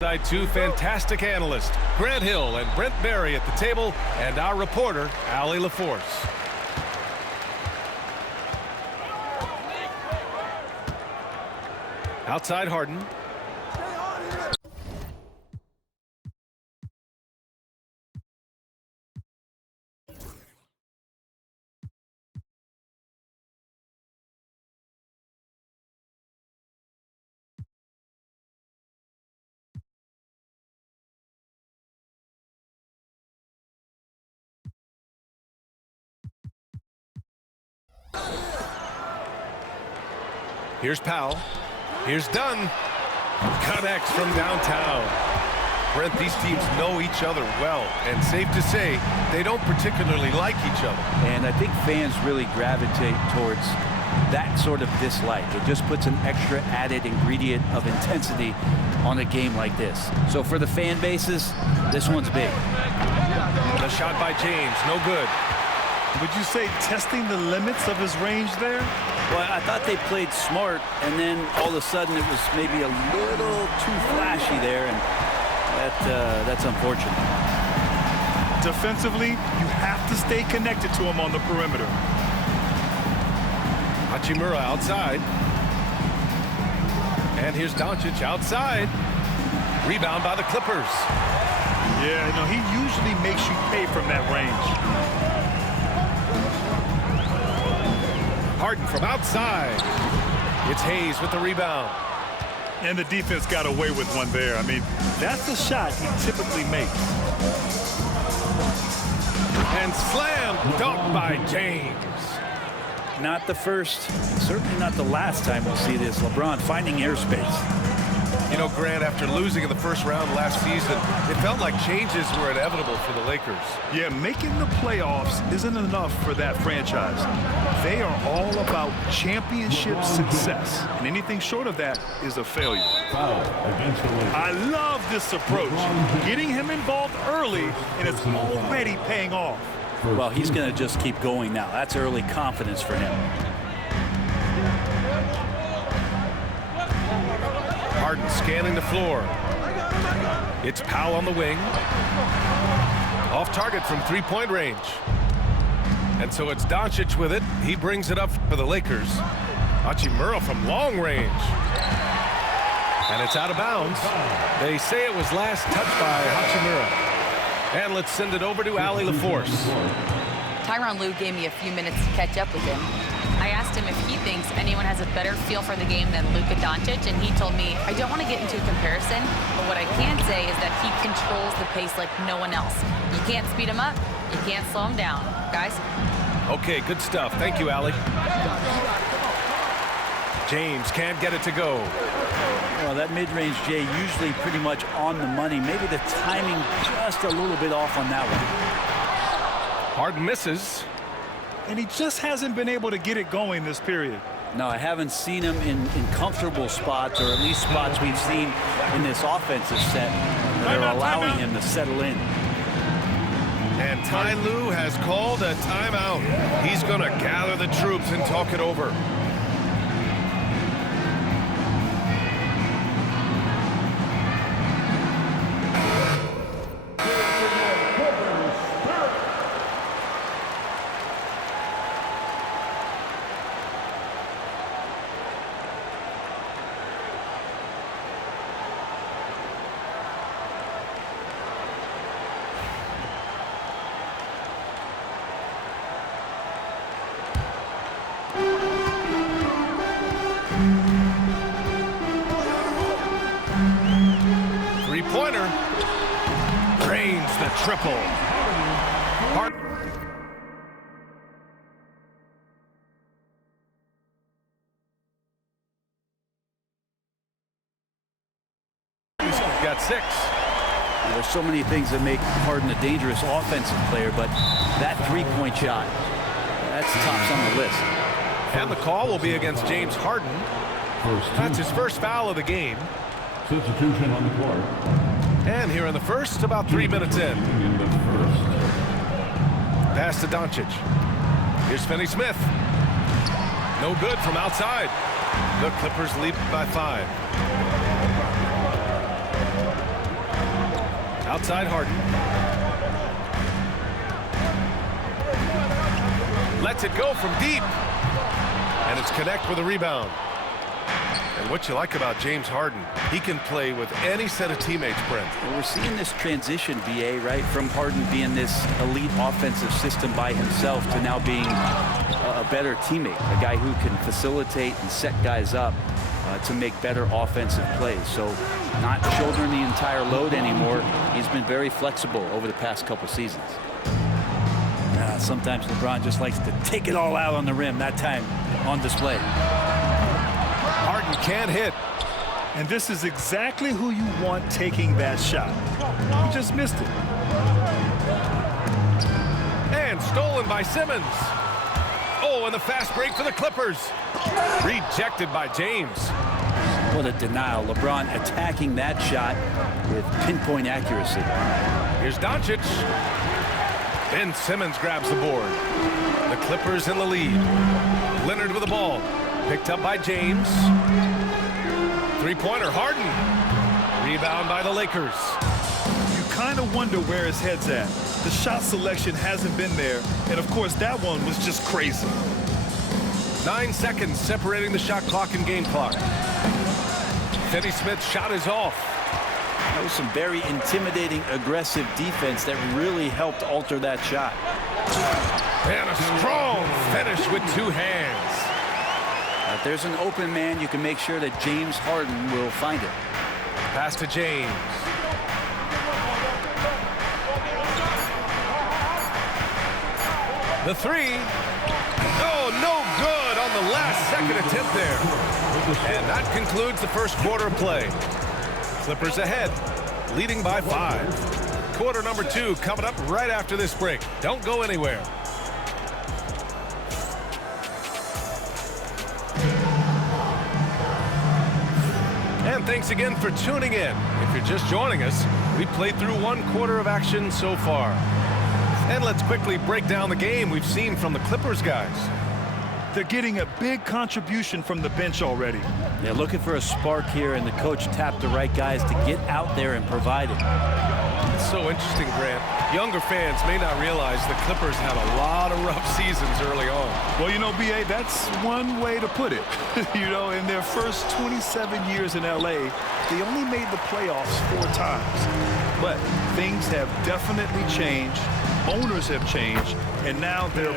Two fantastic analysts, Grant Hill and Brent Barry at the table, and our reporter, Allie LaForce. Outside Harden. Here's Powell. Here's Dunn. Connects from downtown. Brent, these teams know each other well, and safe to say, they don't particularly like each other. And I think fans really gravitate towards that sort of dislike. It just puts an extra added ingredient of intensity on a game like this. So for the fan bases, this one's big. The shot by James, no good. Would you say testing the limits of his range there? Well, I thought they played smart, and then all of a sudden it was maybe a little too flashy there, and that's unfortunate. Defensively, you have to stay connected to him on the perimeter. Hachimura outside. And here's Doncic outside. Rebound by the Clippers. Yeah, no, he usually makes you pay from that range. Harden from outside. It's Hayes with the rebound. And the defense got away with one there. I mean, that's the shot he typically makes. And slam dunk by James. Not the first, certainly not the last time we'll see this. LeBron finding airspace. You know, Grant, after losing in the first round last season, it felt like changes were inevitable for the Lakers. Yeah, making the playoffs isn't enough for that franchise. They are all about championship success, and anything short of that is a failure. I love this approach, getting him involved early, and it's already paying off. Well, he's going to just keep going now. That's early confidence for him. Harden scanning the floor. It's Powell on the wing. Off target from three-point range. And so it's Doncic with it. He brings it up for the Lakers. Hachimura from long range. And it's out of bounds. They say it was last touched by Hachimura. And let's send it over to Allie LaForce. Tyronn Lue gave me a few minutes to catch up with him. I asked him if he thinks anyone has a better feel for the game than Luka Doncic, and he told me, I don't want to get into a comparison, but what I can say is that he controls the pace like no one else. You can't speed him up, you can't slow him down. Guys? Okay, good stuff. Thank you, Allie. James can't get it to go. Well, that mid-range Jay usually pretty much on the money. Maybe the timing just a little bit off on that one. Harden misses. And he just hasn't been able to get it going this period. No, I haven't seen him in comfortable spots, or at least spots we've seen in this offensive set that are allowing him to settle in. And Ty Lue has called a timeout. He's going to gather the troops and talk it over. Three-pointer. Drains the triple. Got 6. There's so many things that make Harden a dangerous offensive player, but that three-point shot, that's tops on the list. And the call will be against James Harden. That's his first foul of the game. Substitution on the court. And here in the first, about 3 minutes in. Pass to Doncic. Here's Finney-Smith. No good from outside. The Clippers lead by 5. Outside Harden. Lets it go from deep. And it's Connect with a rebound. And what you like about James Harden, he can play with any set of teammates, Brent. Well, we're seeing this transition, BA, right, from Harden being this elite offensive system by himself to now being a better teammate, a guy who can facilitate and set guys up to make better offensive plays. So not shouldering the entire load anymore. He's been very flexible over the past couple seasons. Sometimes LeBron just likes to take it all out on the rim, that time on display. Harden can't hit. And this is exactly who you want taking that shot. He just missed it. And stolen by Simmons. Oh, and the fast break for the Clippers. Rejected by James. What a denial. LeBron attacking that shot with pinpoint accuracy. Here's Doncic. Ben Simmons grabs the board. The Clippers in the lead. Leonard with the ball. Picked up by James. Three-pointer, Harden. Rebound by the Lakers. You kind of wonder where his head's at. The shot selection hasn't been there. And, of course, that one was just crazy. 9 seconds separating the shot clock and game clock. Finney-Smith's shot is off. That was some very intimidating, aggressive defense that really helped alter that shot. And a strong finish with two hands. If there's an open man, you can make sure that James Harden will find it. Pass to James. The three. Oh, no good on the last second attempt there. And that concludes the first quarter of play. Clippers ahead, leading by 5. Quarter number 2 coming up right after this break. Don't go anywhere. And thanks again for tuning in. If you're just joining us, we played through 1 quarter of action so far. And let's quickly break down the game we've seen from the Clippers guys. They're getting a big contribution from the bench already. They're looking for a spark here, and the coach tapped the right guys to get out there and provide it. It's so interesting, Grant. Younger fans may not realize the Clippers had a lot of rough seasons early on. Well, you know, B.A., that's one way to put it. You know, in their first 27 years in L.A., they only made the playoffs 4 times. But things have definitely changed. Owners have changed, and now they're